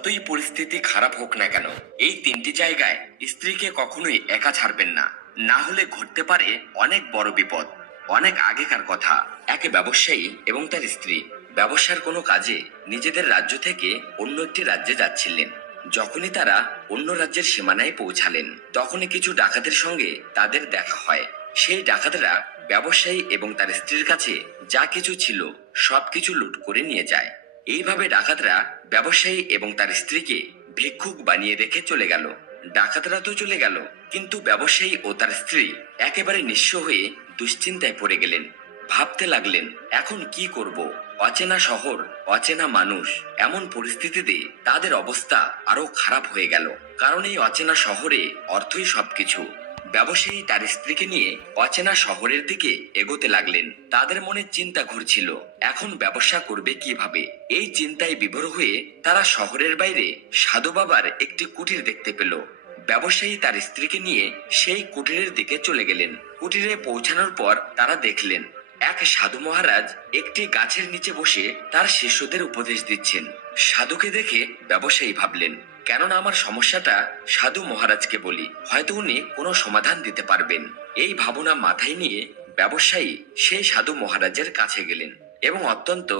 যতই পরিস্থিতি খারাপ হোক না কেন, এই তিনটি জায়গায় স্ত্রীকে কখনোই একা ছাড়বেন না, না হলে ঘটতে পারে অনেক বড় বিপদ। অনেক আগেকার কথা, এক ব্যবসায়ী এবং তার স্ত্রী ব্যবসার কোনো কাজে নিজেদের রাজ্য থেকে অন্য একটি রাজ্যে যাচ্ছিলেন। যখনই তারা অন্য রাজ্যের সীমানায় পৌঁছালেন, তখনই কিছু ডাকাতের সঙ্গে তাদের দেখা হয়। সেই ডাকাতরা ব্যবসায়ী এবং তার স্ত্রীর কাছে যা কিছু ছিল সবকিছু লুট করে নিয়ে যায়। এইভাবে ডাকাতরা ব্যবসায়ী এবং তার স্ত্রীকে ভিক্ষুক বানিয়ে রেখে চলে গেল। ডাকাতরা তো চলে গেল, কিন্তু ব্যবসায়ী ও তার স্ত্রী একেবারে নিঃস্ব হয়ে দুশ্চিন্তায় পড়ে গেলেন। ভাবতে লাগলেন, এখন কি করব? অচেনা শহর, অচেনা মানুষ। এমন পরিস্থিতিতে তাদের অবস্থা আরো খারাপ হয়ে গেল, কারণ এই অচেনা শহরে অর্থই সবকিছু। ব্যবসায়ী তার স্ত্রীকে নিয়ে অচেনা শহরের দিকে এগোতে লাগলেন। তাদের মনে চিন্তা ঘুরছিল, এখন ব্যবসা করবে কিভাবে। এই চিন্তায় বিভোর হয়ে তারা শহরের বাইরে সাধু বাবার একটি কুটির দেখতে পেল। ব্যবসায়ী তার স্ত্রীকে নিয়ে সেই কুটিরের দিকে চলে গেলেন। কুটিরে পৌঁছানোর পর তারা দেখলেন এক সাধু মহারাজ একটি গাছের নিচে বসে তার শিষ্যদের উপদেশ দিচ্ছেন। সাধুকে দেখে ব্যবসায়ী ভাবলেন, কেননা আমার সমস্যাটা সাধু মহারাজকে বলি, হয়তো উনি কোনো সমাধান দিতে পারবেন। এই ভাবনা মাথায় নিয়ে ব্যবসায়ী সেই সাধু মহারাজের কাছে গেলেন এবং অত্যন্ত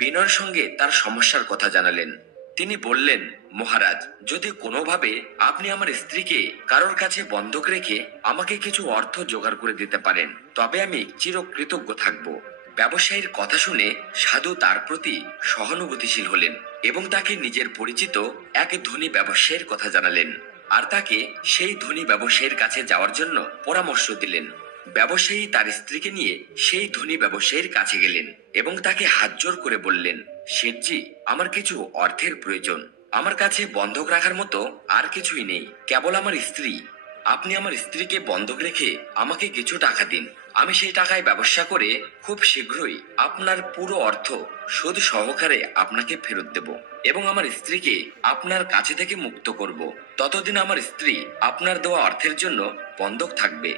বিনয়ের সঙ্গে তার সমস্যার কথা জানালেন। তিনি বললেন, মহারাজ, যদি কোনোভাবে আপনি আমার স্ত্রীকে কারোর কাছে বন্ধক রেখে আমাকে কিছু অর্থ জোগাড় করে দিতে পারেন, তবে আমি চিরকৃতজ্ঞ থাকব। ব্যবসায়ীর কথা শুনে সাধু তার প্রতি সহানুভূতিশীল হলেন এবং তাকে নিজের পরিচিত এক ধনী ব্যবসায়ীর কথা জানালেন, আর তাকে সেই ধনী ব্যবসায়ীর কাছে যাওয়ার জন্য পরামর্শ দিলেন। ব্যবসায়ী তার স্ত্রীকে নিয়ে সেই ধনী ব্যবসায়ীর কাছে গেলেন এবং তাকে হাত জোর করে বললেন, শেঠজি, আমার কিছু অর্থের প্রয়োজন। আমার কাছে বন্ধক রাখার মতো আর কিছুই নেই, কেবল আমার স্ত্রী। আপনি আমার স্ত্রীকে বন্ধক রেখে আমাকে কিছু টাকা দিন। আমি সেই টাকায় ব্যবসা করে খুব শীঘ্রই আপনার পুরো অর্থ সুদ সহকারে আপনাকে ফেরত দেব এবং আমার স্ত্রীকে আপনার কাছে থেকে মুক্ত করব। ততদিন আমার স্ত্রী আপনার দেওয়া অর্থের জন্য বন্ধক থাকবে।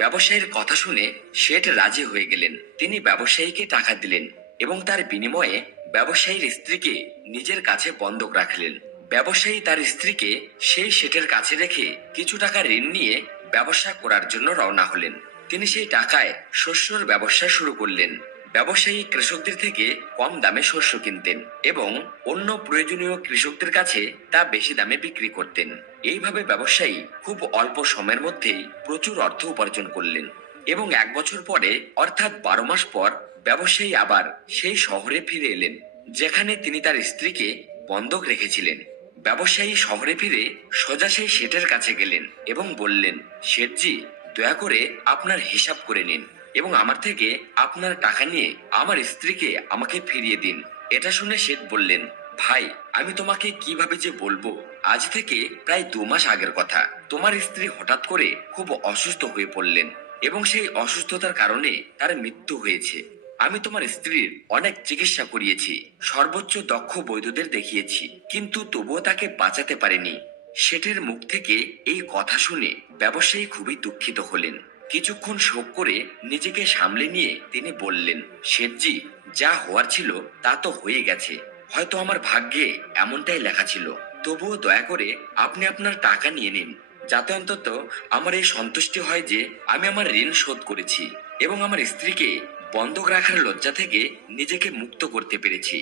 ব্যবসায়ীর কথা শুনে শেঠ রাজি হয়ে গেলেন। তিনি ব্যবসায়ীকে টাকা দিলেন এবং তার বিনিময়ে ব্যবসায়ীর স্ত্রীকে নিজের কাছে বন্ধক রাখলেন। ব্যবসায়ী তার স্ত্রীকে সেই শেঠের কাছে রেখে কিছু টাকা ঋণ নিয়ে ব্যবসা করার জন্য রওনা হলেন। তিনি সেই টাকায় শস্যর ব্যবসা শুরু করলেন। ব্যবসায়ী কৃষকদের থেকে কম দামে শস্য কিনতেন এবং অন্য প্রয়োজনীয় কৃষকদের কাছে তা বেশি দামে বিক্রি করতেন। এইভাবে ব্যবসায়ী খুব অল্প সময়ের মধ্যেই প্রচুর অর্থ উপার্জন করলেন এবং 1 বছর পরে, অর্থাৎ 12 মাস পর, ব্যবসায়ী আবার সেই শহরে ফিরে এলেন যেখানে তিনি তার স্ত্রীকে বন্ধক রেখেছিলেন। ব্যবসায়ী শহরে ফিরে সোজা সেই শেঠের কাছে গেলেন এবং বললেন, শেঠজি, দয়া করে আপনার হিসাব করে নিন এবং আমার থেকে আপনার টাকা নিয়ে আমার স্ত্রীকে আমাকে ফিরিয়ে দিন। এটা শুনে শেঠ বললেন, ভাই, আমি তোমাকে কিভাবে যে বলবো। আজ থেকে প্রায় 2 মাস আগের কথা, তোমার স্ত্রী হঠাৎ করে খুব অসুস্থ হয়ে পড়লেন এবং সেই অসুস্থতার কারণে তার মৃত্যু হয়েছে। আমি তোমার স্ত্রীর অনেক চিকিৎসা করিয়েছি, সর্বোচ্চ দক্ষ বৈদ্যদের দেখিয়েছি, কিন্তু তবুও তাকে বাঁচাতে পারিনি। শেঠের মুখ থেকে এই কথা শুনে ব্যবসায়ী খুবই দুঃখিত হলেন। কিছুক্ষণ শোক করে নিজেকে সামলে নিয়ে তিনি বললেন, শেঠজি, যা হওয়ার ছিল তা তো হয়ে গেছে। হয়তো আমার ভাগ্যে এমনটাই লেখা ছিল। তবুও দয়া করে আপনি আপনার টাকা নিয়ে নিন, যাতে অন্তত আমার এই সন্তুষ্টি হয় যে আমি আমার ঋণ শোধ করেছি এবং আমার স্ত্রীকে বন্ধক রাখার লজ্জা থেকে নিজেকে মুক্ত করতে পেরেছি।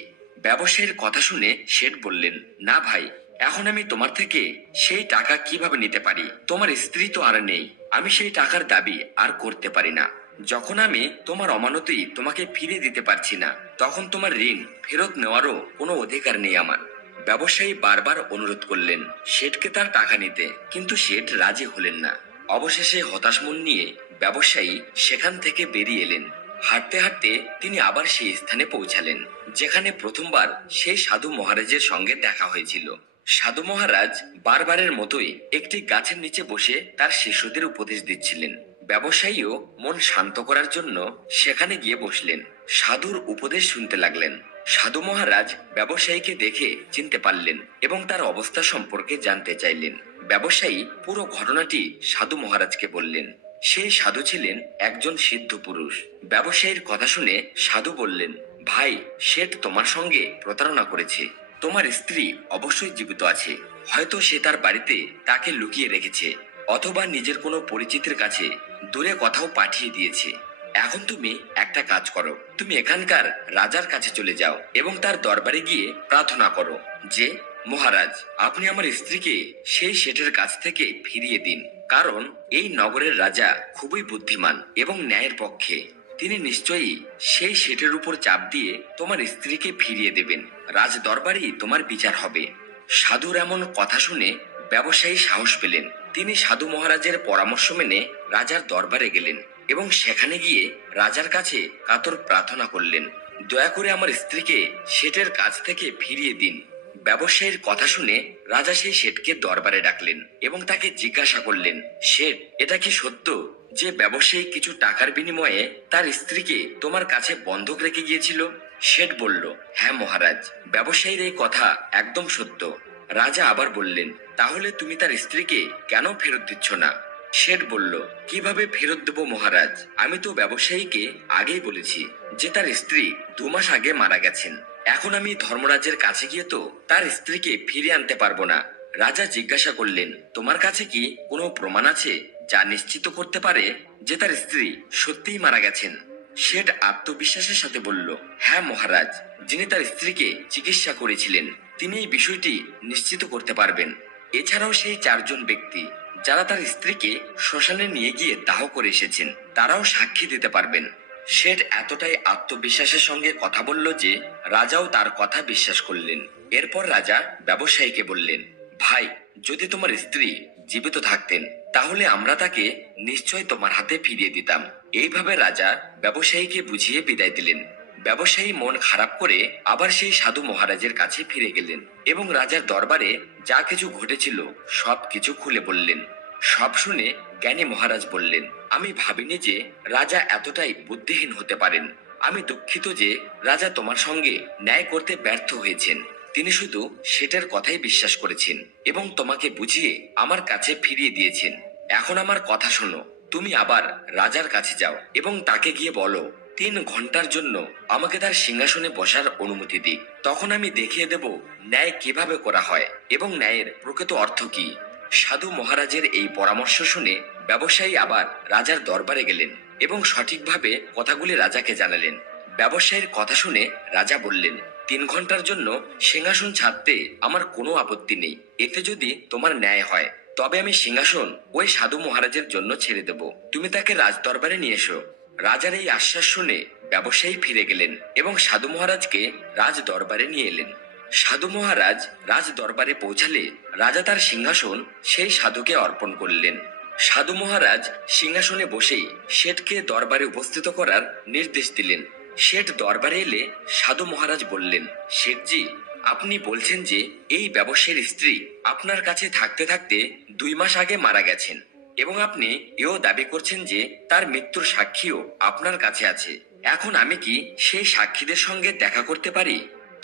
ব্যবসায়ীর কথা শুনে শেঠ বললেন, না ভাই, এখন আমি তোমার থেকে সেই টাকা কিভাবে নিতে পারি? তোমার স্ত্রী তো আর নেই, আমি সেই টাকার দাবি আর করতে পারি না। যখন আমি তোমার অমানতি তোমাকে ফিরিয়ে দিতে পারছি না, তখন তোমার ঋণ ফেরত নেওয়ারও কোনো অধিকার নেই আমার। ব্যবসায়ী বারবার অনুরোধ করলেন শেঠকে তার টাকা নিতে, কিন্তু শেঠ রাজি হলেন না। অবশেষে হতাশ মন নিয়ে ব্যবসায়ী সেখান থেকে বেরিয়ে এলেন। হাঁটতে হাঁটতে তিনি আবার সেই স্থানে পৌঁছালেন যেখানে প্রথমবার সেই সাধু মহারাজের সঙ্গে দেখা হয়েছিল। সাধু মহারাজ বারবারের মতোই একটি গাছের নিচে বসে তার শিষ্যদের উপদেশ দিচ্ছিলেন। ব্যবসায়ীও মন শান্ত করার জন্য সেখানে গিয়ে বসলেন। সাধুর উপদেশ শুনতে লাগলেন। সাধু মহারাজ ব্যবসায়ীকে দেখে চিনতে পারলেন এবং তার অবস্থা সম্পর্কে জানতে চাইলেন। ব্যবসায়ী পুরো ঘটনাটি সাধু মহারাজকে বললেন। সেই সাধু ছিলেন একজন সিদ্ধ পুরুষ। ব্যবসায়ীর কথা শুনে সাধু বললেন, ভাই, শেঠ তোমার সঙ্গে প্রতারণা করেছে। তোমার স্ত্রী অবশ্যই জীবিত আছে। হয়তো সে তার বাড়িতে তাকে লুকিয়ে রেখেছে, অথবা নিজের কোনো পরিচিতের কাছে দূরে কোথাও পাঠিয়ে দিয়েছে। এখন তুমি একটা কাজ করো, তুমি এখানকার রাজার কাছে চলে যাও এবং তার দরবারে গিয়ে প্রার্থনা করো যে, মহারাজ, আপনি আমার স্ত্রীকে সেই শেঠের কাছ থেকে ফিরিয়ে দিন। কারণ এই নগরের রাজা খুবই বুদ্ধিমান এবং ন্যায়ের পক্ষে। তিনি নিশ্চয়ই সেই শেঠের উপর চাপ দিয়ে তোমার স্ত্রীকে ফিরিয়ে দেবেন। রাজ দরবারেই তোমার বিচার হবে। সাধুর এমন কথা শুনে ব্যবসায়ী সাহস পেলেন। তিনি সাধু মহারাজের পরামর্শ মেনে রাজার দরবারে গেলেন এবং সেখানে গিয়ে রাজার কাছে কাতর প্রার্থনা করলেন, দয়া করে আমার স্ত্রীকে শেঠের কাছ থেকে ফিরিয়ে দিন। ব্যবসায়ীর কথা শুনে রাজা সেই শেঠকে দরবারে ডাকলেন এবং তাকে জিজ্ঞাসা করলেন, শেঠ, এটা কি সত্য যে ব্যবসায়ী কিছু টাকার বিনিময়ে তার স্ত্রীকে তোমার কাছে বন্ধক রেখে গিয়েছিল? শেঠ বলল, হ্যাঁ মহারাজ, ব্যবসায়ীর এই কথা একদম সত্য। রাজা আবার বললেন, তাহলে তুমি তার স্ত্রীকে কেন ফেরত দিচ্ছ না? শেঠ বলল, কিভাবে ফেরত দেব মহারাজ? আমি তো ব্যবসায়ীকে আগেই বলেছি যে তার স্ত্রী 2 মাস আগে মারা গেছেন। এখন আমি ধর্মরাজের কাছে গিয়ে তো তার স্ত্রীকে ফিরে আনতে পারবো না। রাজা জিজ্ঞাসা করলেন, তোমার কাছে কি কোনো প্রমাণ আছে যা নিশ্চিত করতে পারে যে তার স্ত্রী সত্যিই মারা গেছেন? শেঠ আত্মবিশ্বাসের সাথে বলল, হ্যাঁ মহারাজ, যিনি তার স্ত্রীকে চিকিৎসা করেছিলেন তিনি এই বিষয়টি নিশ্চিত করতে পারবেন। এছাড়াও সেই 4জন ব্যক্তি যারা তার স্ত্রীকে শ্মশানে নিয়ে গিয়ে দাহ করে এসেছেন তারাও সাক্ষী দিতে পারবেন। শেঠ এতটাই আত্মবিশ্বাসের সঙ্গে কথা বলল যে রাজাও তার কথা বিশ্বাস করলেন। এরপর রাজা ব্যবসায়ীকে বললেন, ভাই, যদি তোমার স্ত্রী জীবিত থাকতেন তাহলে আমরা তাকে নিশ্চয় তোমার হাতে ফিরিয়ে দিতাম। এইভাবে রাজা ব্যবসায়ীকে বুঝিয়ে বিদায় দিলেন। ব্যবসায়ী মন খারাপ করে আবার সেই সাধু মহারাজের কাছে ফিরে গেলেন এবং রাজার দরবারে যা কিছু ঘটেছিল সবকিছু খুলে বললেন। সব শুনে জ্ঞানী মহারাজ বললেন, আমি ভাবিনি যে রাজা এতটাই বুদ্ধিহীন হতে পারেন। আমি দুঃখিত যে রাজা তোমার সঙ্গে ন্যায় করতে ব্যর্থ হয়েছেন। তিনি শুধু সেটার কথাই বিশ্বাস করেছেন এবং তোমাকে বুঝিয়ে আমার কাছে ফিরিয়ে দিয়েছেন। এখন আমার কথা শোনো, তুমি আবার রাজার কাছে যাও এবং তাকে গিয়ে বলো 3 ঘন্টার জন্য আমাকে তার সিংহাসনে বসার অনুমতি দিক। তখন আমি দেখিয়ে দেব ন্যায় কিভাবে করা হয় এবং ন্যায়ের প্রকৃত অর্থ কি। সাধু মহারাজের এই পরামর্শ শুনে ব্যবসায়ী আবার রাজার দরবারে গেলেন এবং সঠিকভাবে কথাগুলি রাজাকে জানালেন। ব্যবসায়ীর কথা শুনে রাজা বললেন, 3 ঘন্টার জন্য সিংহাসন ছাড়তে আমার কোনো আপত্তি নেই। এতে যদি তোমার ন্যায় হয় তবে আমি সিংহাসন ওই সাধু মহারাজের জন্য ছেড়ে দেব। তুমি তাকে রাজ দরবারে নিয়ে এসো। রাজার এই আশ্বাস শুনে ব্যবসায়ী ফিরে গেলেন এবং সাধু মহারাজকে রাজ দরবারে নিয়ে এলেন। সাধু মহারাজ রাজ দরবারে পৌঁছালে রাজা তার সিংহাসন সেই সাধুকে অর্পণ করলেন। সাধু মহারাজ সিংহাসনে বসেই শেঠকে দরবারে উপস্থিত করার নির্দেশ দিলেন। শেঠ দরবারে এলে সাধু মহারাজ বললেন, শেঠজি, আপনি বলছেন যে এই ব্যবসায়ীর স্ত্রী আপনার কাছে থাকতে থাকতে 2 মাস আগে মারা গেছেন এবং আপনি এও দাবি করছেন যে তার মৃত্যুর সাক্ষীও আপনার কাছে আছে। এখন আমি কি সেই সাক্ষীদের সঙ্গে দেখা করতে পারি?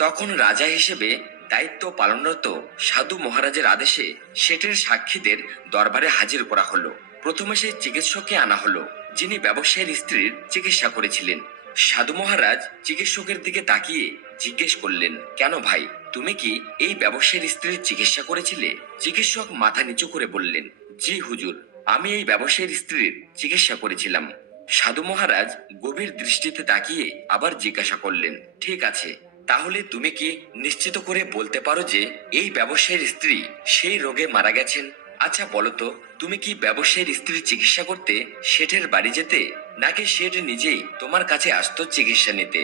তখন রাজা হিসেবে দায়িত্ব পালনরত সাধু মহারাজের আদেশে শেঠের সাক্ষীদের দরবারে হাজির করা হলো। প্রথমে সেই চিকিৎসককে আনা হলো যিনি ব্যবসায়ীর স্ত্রীর চিকিৎসা করেছিলেন। সাধু মহারাজ চিকিৎসকের দিকে তাকিয়ে জিজ্ঞেস করলেন, কেন ভাই, তুমি কি এই ব্যবসায়ীর স্ত্রীর চিকিৎসা করেছিলে? চিকিৎসক মাথা নিচু করে বললেন, জি হুজুর, আমি এই ব্যবসায়ীর স্ত্রীর চিকিৎসা করেছিলাম। সাধু মহারাজ গভীর দৃষ্টিতে তাকিয়ে আবার জিজ্ঞাসা করলেন, ঠিক আছে, তাহলে তুমি কি নিশ্চিত করে বলতে পারো যে এই ব্যবসায়ীর স্ত্রী সেই রোগে মারা গেছেন? আচ্ছা বলো তো, তুমি কি ব্যবসায়ীর স্ত্রীর চিকিৎসা করতে শেঠের বাড়ি যেতে, নাকি শেঠ নিজেই তোমার কাছে আসতো চিকিৎসা নিতে?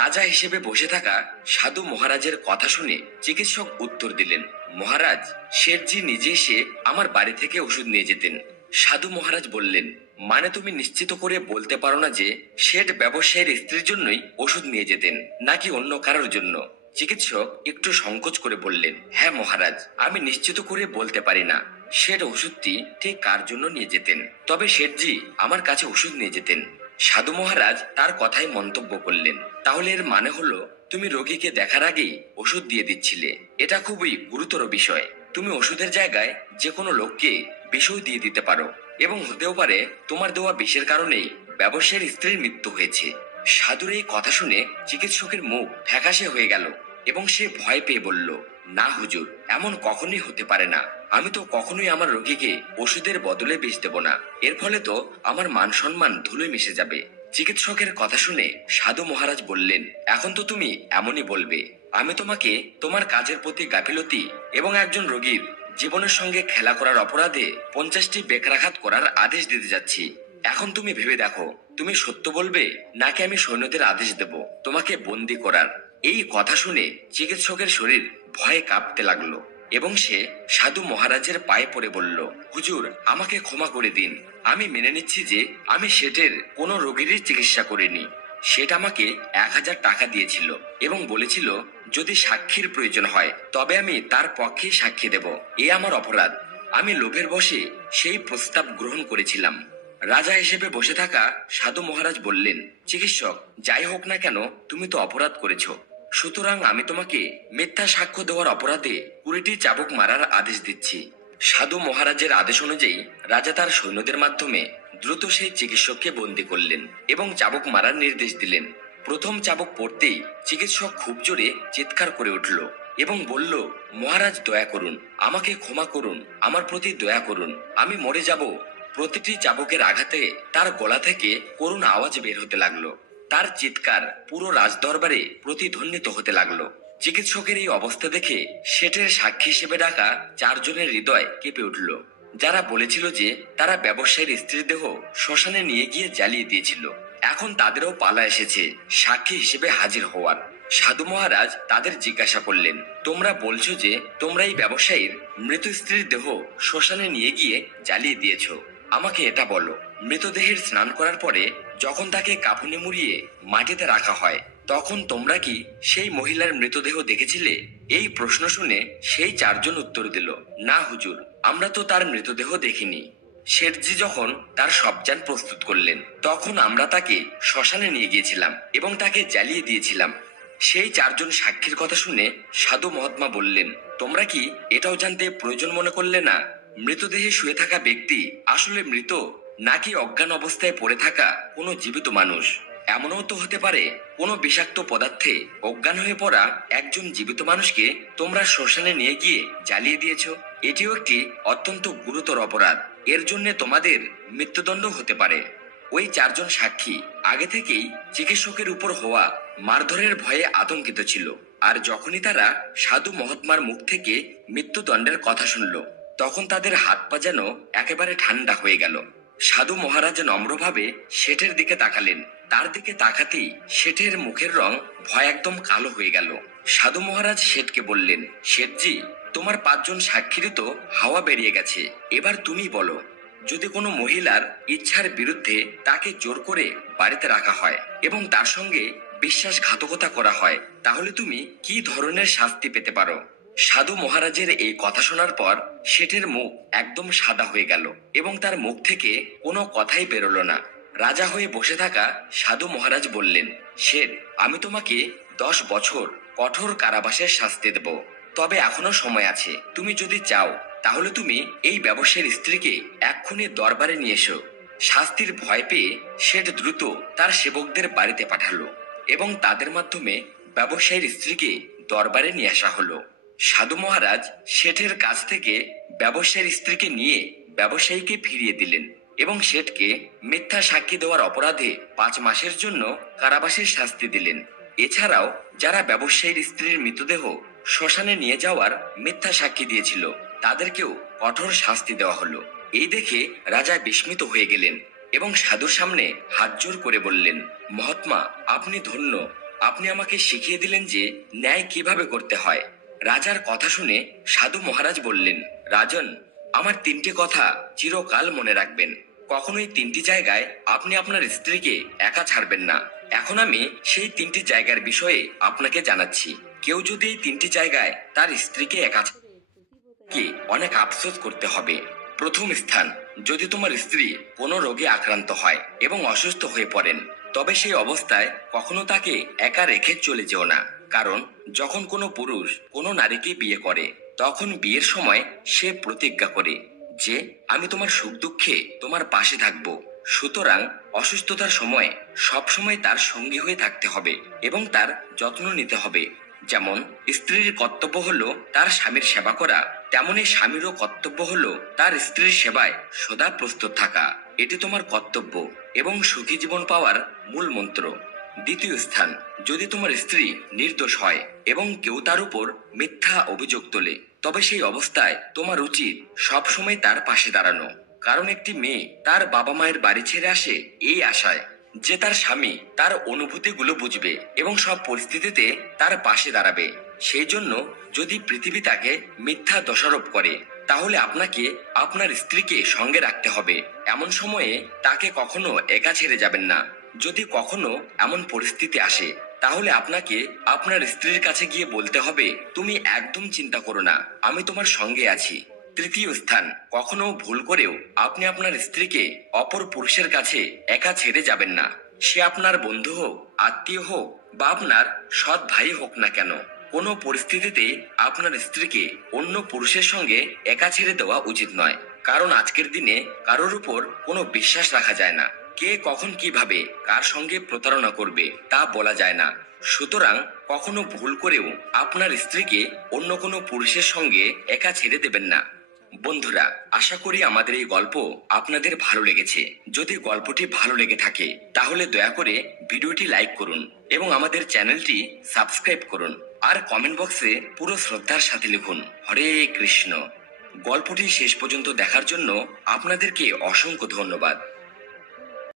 রাজা হিসেবে বসে থাকা সাধু মহারাজের কথা শুনে চিকিৎসক উত্তর দিলেন, মহারাজ, শেঠজি নিজে এসে আমার বাড়ি থেকে ওষুধ নিয়ে যেতেন। সাধু মহারাজ বললেন, মানে তুমি নিশ্চিত করে বলতে পারো না যে শেঠ ব্যবসায়ীর স্ত্রীর জন্যই ওষুধ নিয়ে যেতেন নাকি অন্য কারোর জন্য? চিকিৎসক একটু সংকোচ করে বললেন, হ্যাঁ মহারাজ, আমি নিশ্চিত করে বলতে পারি না শেঠ ওষুধটি ঠিক কার জন্য নিয়ে যেতেন, তবে শেঠজি আমার কাছে ওষুধ নিয়ে যেতেন। সাধু মহারাজ তার কথাই মন্তব্য করলেন, তাহলে এর মানে হলো তুমি রোগীকে দেখার আগেই ওষুধ দিয়ে দিচ্ছিলে। এটা খুবই গুরুতর বিষয়। তুমি ওষুধের জায়গায় যে কোনো লোককে বিষও দিয়ে দিতে পারো এবং হতেও পারে তোমার দেওয়া বিষের কারণেই ব্যবসায়ীর স্ত্রীর মৃত্যু হয়েছে। সাধুর এই কথা শুনে চিকিৎসকের মুখ ফ্যাকাশে হয়ে গেল। এবং সে ভয় পেয়ে বলল, না হুজুর, এমন কখনোই হতে পারে না। আমি তো কখনোই আমার রোগীকে ওষুধের বদলে বিষ দেব না। এর ফলে তো আমার মান সম্মান ধুলোয় মিশে যাবে। চিকিৎসকের কথা শুনে সাধু মহারাজ বললেন, এখন তো তুমি এমনই বলবে। আমি তোমাকে তোমার কাজের প্রতি গাফিলতি এবং একজন রোগীর জীবনের সঙ্গে খেলা করার অপরাধে 50টি বেকরাঘাত করার আদেশ দিতে যাচ্ছি। এখন তুমি ভেবে দেখো, তুমি সত্য বলবে নাকি আমি সৈন্যদের আদেশ দেব তোমাকে বন্দি করার। এই কথা শুনে চিকিৎসকের শরীর ভয়ে কাঁপতে লাগলো এবং সে সাধু মহারাজের পায়ে পড়ে বলল, হুজুর, আমাকে ক্ষমা করে দিন। আমি মেনে নিচ্ছি যে আমি শেঠের কোনো রোগীরই চিকিৎসা করিনি। শেঠ আমাকে 1000 টাকা দিয়েছিল এবং বলেছিল যদি সাক্ষীর প্রয়োজন হয় তবে আমি তার পক্ষে সাক্ষী দেব। এ আমার অপরাধ। আমি লোভের বশে সেই প্রস্তাব গ্রহণ করেছিলাম। রাজা হিসেবে বসে থাকা সাধু মহারাজ বললেন, চিকিৎসক, যাই হোক না কেন তুমি তো অপরাধ করেছো, সুতরাং আমি তোমাকে মিথ্যা সাক্ষ্য দেওয়ার অপরাধে 20টি চাবুক মারার আদেশ দিচ্ছি। সাধু মহারাজের আদেশ অনুযায়ী রাজা তার সৈন্যদের মাধ্যমে দ্রুত সেই চিকিৎসককে বন্দী করলেন এবং চাবুক মারার নির্দেশ দিলেন। প্রথম চাবুক পড়তেই চিকিৎসক খুব জোরে চিৎকার করে উঠল এবং বলল, মহারাজ, দয়া করুন, আমাকে ক্ষমা করুন, আমার প্রতি দয়া করুন, আমি মরে যাব। প্রতিটি চাবুকের আঘাতে তার গলা থেকে করুণ আওয়াজ বের হতে লাগলো। তার চিৎকার পুরো রাজদরবারে প্রতিধ্বনিত হতে লাগলো। চিকিৎসকের এই অবস্থা দেখে শেঠের সাক্ষী হিসেবে ডাকা 4 জনের হৃদয় কেঁপে উঠল, যারা বলেছিল যে তারা ব্যবসায়ীর স্ত্রীর দেহ শ্মশানে নিয়ে গিয়ে জ্বালিয়ে দিয়েছিল। এখন তাদেরও পালা এসেছে সাক্ষী হিসেবে হাজির হওয়ার। সাধু মহারাজ তাদের জিজ্ঞাসা করলেন, তোমরা বলছো যে তোমরা এই ব্যবসায়ীর মৃত স্ত্রীর দেহ শ্মশানে নিয়ে গিয়ে জ্বালিয়ে দিয়েছো। আমাকে এটা বলো, মৃতদেহের স্নান করার পরে যখন তাকে কাফনে মুড়িয়ে মাটিতে রাখা হয় তখন তোমরা কি সেই মহিলার মৃতদেহ দেখেছিলে? এই প্রশ্ন শুনে সেই 4 জন উত্তর দিল, না হুজুর, আমরা তো তার মৃতদেহ দেখিনি। শেঠজি যখন তার সবযান প্রস্তুত করলেন তখন আমরা তাকে শ্মশানে নিয়ে গিয়েছিলাম এবং তাকে জ্বালিয়ে দিয়েছিলাম। সেই 4 জন সাক্ষীর কথা শুনে সাধু মহাত্মা বললেন, তোমরা কি এটাও জানতে প্রয়োজন মনে করলে না মৃতদেহে শুয়ে থাকা ব্যক্তি আসলে মৃত নাকি অজ্ঞান অবস্থায় পড়ে থাকা কোনো জীবিত মানুষ? এমনও তো হতে পারে কোনো বিষাক্ত পদার্থে অজ্ঞান হয়ে পড়া একজন জীবিত মানুষকে তোমরা শ্মশানে নিয়ে গিয়ে জ্বালিয়ে দিয়েছো। এটিও একটি অত্যন্ত গুরুতর অপরাধ। এর জন্য তোমাদের মৃত্যুদণ্ড হতে পারে। ওই 4 জন সাক্ষী আগে থেকেই চিকিৎসকের উপর হওয়া মারধরের ভয়ে আতঙ্কিত ছিল, আর যখনই তারা সাধু মহাত্মার মুখ থেকে মৃত্যুদণ্ডের কথা শুনল তখন তাদের হাত পা যেন একেবারে ঠান্ডা হয়ে গেল। সাধু মহারাজ নম্রভাবে শেঠের দিকে তাকালেন। তার দিকে তাকাতেই শেঠের মুখের রং ভয় একদম কালো হয়ে গেল। সাধু মহারাজ শেঠকে বললেন, শেঠজি, তোমার 5 জন সাক্ষীরই তো হাওয়া বেরিয়ে গেছে। এবার তুমি বলো, যদি কোনো মহিলার ইচ্ছার বিরুদ্ধে তাকে জোর করে বাড়িতে রাখা হয় এবং তার সঙ্গে বিশ্বাসঘাতকতা করা হয় তাহলে তুমি কি ধরনের শাস্তি পেতে পারো? সাধু মহারাজের এই কথা শোনার পর শেঠের মুখ একদম সাদা হয়ে গেল এবং তার মুখ থেকে কোনো কথাই বেরোলো না। রাজা হয়ে বসে থাকা সাধু মহারাজ বললেন, শেঠ, আমি তোমাকে 10 বছর কঠোর কারাবাসের শাস্তি দেব। তবে এখনো সময় আছে। তুমি যদি চাও তাহলে তুমি এই ব্যবসায়ীর স্ত্রীকে এক্ষুনি দরবারে নিয়ে এসো। শাস্তির ভয় পেয়ে শেঠ দ্রুত তার সেবকদের বাড়িতে পাঠালো এবং তাদের মাধ্যমে ব্যবসায়ীর স্ত্রীকে দরবারে নিয়ে আসা হলো। সাধু মহারাজ শেঠের কাছ থেকে ব্যবসায়ীর স্ত্রীকে নিয়ে ব্যবসায়ীকে ফিরিয়ে দিলেন এবং শেঠকে মিথ্যা সাক্ষী দেওয়ার অপরাধে 5 মাসের জন্য কারাবাসের শাস্তি দিলেন। এছাড়াও যারা ব্যবসায়ীর স্ত্রীর মৃতদেহ শ্মশানে নিয়ে যাওয়ার মিথ্যা সাক্ষী দিয়েছিল তাদেরকেও কঠোর শাস্তি দেওয়া হলো। এই দেখে রাজা বিস্মিত হয়ে গেলেন এবং সাধুর সামনে হাত জোর করে বললেন, মহাত্মা, আপনি ধন্য। আপনি আমাকে শিখিয়ে দিলেন যে ন্যায় কিভাবে করতে হয়। রাজার কথা শুনে সাধু মহারাজ বললেন, রাজন, আমার 3টি কথা চিরকাল মনে রাখবেন। কখনোই 3টি জায়গায় আপনি আপনার স্ত্রীকে একা ছাড়বেন না। এখন আমি সেই 3টি জায়গার বিষয়ে আপনাকে জানাচ্ছি। কেউ যদি এই 3টি জায়গায় তার স্ত্রীকে একা কি অনেক আফসোস করতে হবে। প্রথম স্থান, যদি তোমার স্ত্রী কোনো রোগে আক্রান্ত হয় এবং অসুস্থ হয়ে পড়েন তবে সেই অবস্থায় কখনো তাকে একা রেখে চলে যেও না। কারণ যখন কোনো পুরুষ কোনো নারীকে বিয়ে করে তখন বিয়ের সময় সে প্রতিজ্ঞা করে যে আমি তোমার সুখ দুঃখে তোমার পাশে থাকবো। সুতরাং অসুস্থতার সময় সব সময় তার সঙ্গী হয়ে থাকতে হবে এবং তার যত্ন নিতে হবে। যেমন স্ত্রীর কর্তব্য হলো তার স্বামীর সেবা করা, তেমনি স্বামীরও কর্তব্য হলো তার স্ত্রীর সেবায় সদা প্রস্তুত থাকা। এটি তোমার কর্তব্য এবং সুখী জীবন পাওয়ার মূল মন্ত্র। দ্বিতীয় স্থান, যদি তোমার স্ত্রী নির্দোষ হয় এবং কেউ তার উপর মিথ্যা অভিযোগ তোলে, তবে সেই অবস্থায় তোমার উচিত সবসময় তার পাশে দাঁড়ানো। কারণ একটি মেয়ে তার বাবা মায়ের বাড়ি ছেড়ে আসে এই আশায় যে তার স্বামী তার অনুভূতিগুলো বুঝবে এবং সব পরিস্থিতিতে তার পাশে দাঁড়াবে। সেই জন্য যদি পৃথিবী তাকে মিথ্যা দোষারোপ করে, তাহলে আপনাকে আপনার স্ত্রীকে সঙ্গে রাখতে হবে। এমন সময়ে তাকে কখনো একা ছেড়ে যাবেন না। যদি কখনো এমন পরিস্থিতি আসে, তাহলে আপনাকে আপনার স্ত্রীর কাছে গিয়ে বলতে হবে, তুমি একদম চিন্তা করো না, আমি তোমার সঙ্গে আছি। তৃতীয় স্থান, কখনো ভুল করেও আপনি আপনার স্ত্রীকে অপর পুরুষের কাছে একা ছেড়ে যাবেন না। সে আপনার বন্ধু হোক, আত্মীয় হোক বা আপনার সৎ ভাই হোক না কেন, কোনো পরিস্থিতিতে আপনার স্ত্রীকে অন্য পুরুষের সঙ্গে একা ছেড়ে দেওয়া উচিত নয়। কারণ আজকের দিনে কারোর উপর কোনো বিশ্বাস রাখা যায় না। কে কখন কিভাবে কার সঙ্গে প্রতারণা করবে তা বলা যায় না। সুতরাং কখনো ভুল করেও আপনার স্ত্রীকে অন্য কোনো পুরুষের সঙ্গে একা ছেড়ে দেবেন না। বন্ধুরা, আশা করি আমাদের এই গল্প আপনাদের ভালো লেগেছে। যদি গল্পটি ভালো লেগে থাকে, তাহলে দয়া করে ভিডিওটি লাইক করুন এবং আমাদের চ্যানেলটি সাবস্ক্রাইব করুন। আর কমেন্ট বক্সে পুরো শ্রদ্ধার সাথে লিখুন, হরে কৃষ্ণ। গল্পটি শেষ পর্যন্ত দেখার জন্য আপনাদেরকে অসংখ্য ধন্যবাদ।